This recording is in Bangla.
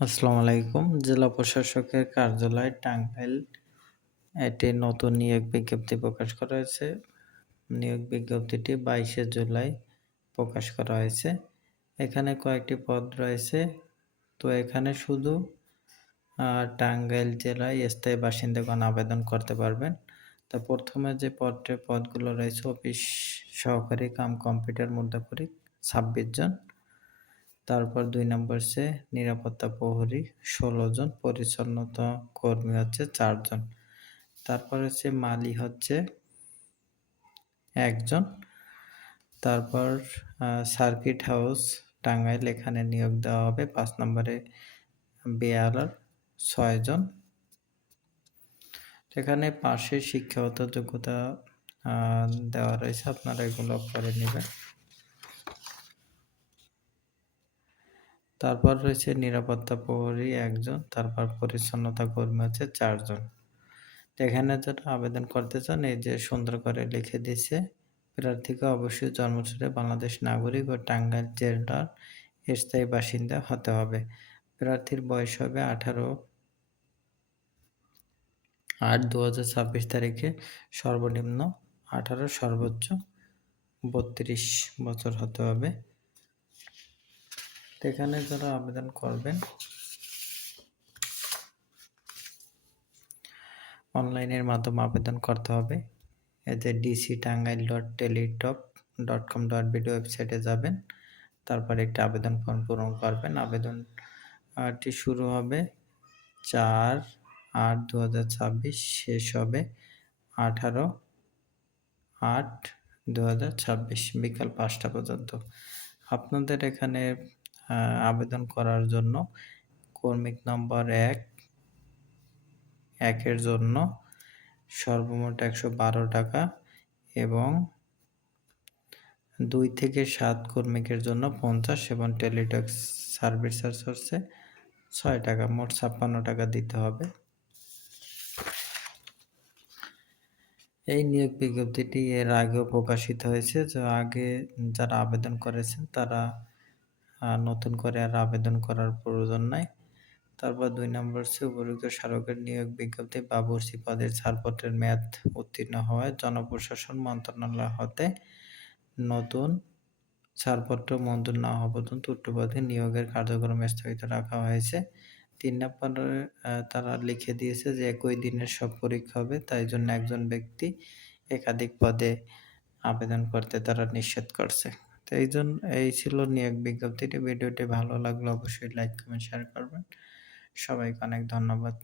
আসসালামু আলাইকুম। জেলা প্রশাসকের কার্যালয় টাঙ্গাইল এটি নতুন নিয়োগ বিজ্ঞপ্তি প্রকাশ করা হয়েছে। নিয়োগ বিজ্ঞপ্তিটি 22শে জুলাই প্রকাশ করা হয়েছে। এখানে কয়েকটি পদ রয়েছে। তো এখানে শুধু টাঙ্গাইল জেলায় স্থায়ী বাসিন্দাগণ আবেদন করতে পারবেন। তো প্রথমে যে পদগুলো রয়েছে অফিস সহকারী কাম কম্পিউটার মুদ্রাক্ষরিক 26 জন। তারপর ২ নম্বর নিরাপত্তা প্রহরী ১৬ জন, পরিচ্ছন্নতা কর্মী হচ্ছে ৪ জন। তারপর মালি হচ্ছে ১ জন। তারপর সার্কিট হাউস টাঙ্গাইল এখানে নিয়োগ দেওয়া হবে ৫ নম্বরে বেয়ারার ৬ জন। এখানে পাশে শিক্ষাগত যোগ্যতা দেওয়া রয়েছে, আপনারা এগুলো পড়ে নেবেন। তারপর রয়েছে নিরাপত্তা প্রহরী ১ জন, তারপর পরিচ্ছন্নতা কর্মী হচ্ছে ৪ জন। এখানে যারা আবেদন করতে চান এই যে সুন্দর করে লিখে দিছে, প্রার্থীকে অবশ্যই জন্মসূত্রে বাংলাদেশ নাগরিক ও টাঙ্গাইল জেলার স্থায়ী বাসিন্দা হতে হবে। প্রার্থীর বয়স হবে 18/8/2026 তারিখে সর্বনিম্ন 18, সর্বোচ্চ 32 বছর হতে হবে। এখানে যারা আবেদন করবেন অনলাইনের মাধ্যমে আবেদন করতে হবে। এতে dctangail.teletalk.com.bd ওয়েবসাইটে যাবেন, তারপর একটা আবেদন ফর্ম পূরণ করবেন। আবেদনটি শুরু হবে 4/8/2026, শেষ হবে 18/8/2026 বিকাল 5টা পর্যন্ত। আপনাদের এখানে আবেদন করার জন্য কর্মী নম্বর 1 এর জন্য সর্বমোট ১১২ টাকা এবং ২ থেকে ৭ কর্মীকের জন্য ৫০ এবং টেলিটক সার্ভিস চার্জ হচ্ছে ৬ টাকা, মোট ৫৬ টাকা দিতে হবে। এই নিয়োগ বিজ্ঞপ্তিটি এর আগেও প্রকাশিত হয়েছে, যে আগে যারা আবেদন করেছেন তারা নতুন করে আর আবেদন করার প্রয়োজন নাই। তারপর ২ নম্বর উপযুক্ত স্মারকের নিয়োগ বিজ্ঞপ্তি বাবুর্চি পদের ছাড়পত্রের মেয়াদ উত্তীর্ণ হওয়ায় জনপ্রশাসন মন্ত্রণালয় হতে নতুন ছাড়পত্র মঞ্জুর না হওয়া পর্যন্ত উক্ত পদে নিয়োগের কার্যক্রম স্থগিত রাখা হয়েছে। ৩ নম্বরে তারা লিখে দিয়েছে যে একই দিনের সব পরীক্ষা হবে, তাই জন্য একজন ব্যক্তি একাধিক পদে আবেদন করতে তারা নিষেধ করছে। তো এই ছিল নিয়োগ বিজ্ঞপ্তিটি। ভিডিওটি ভালো লাগলে অবশ্যই লাইক, কমেন্ট, শেয়ার করবেন। সবাইকে অনেক ধন্যবাদ।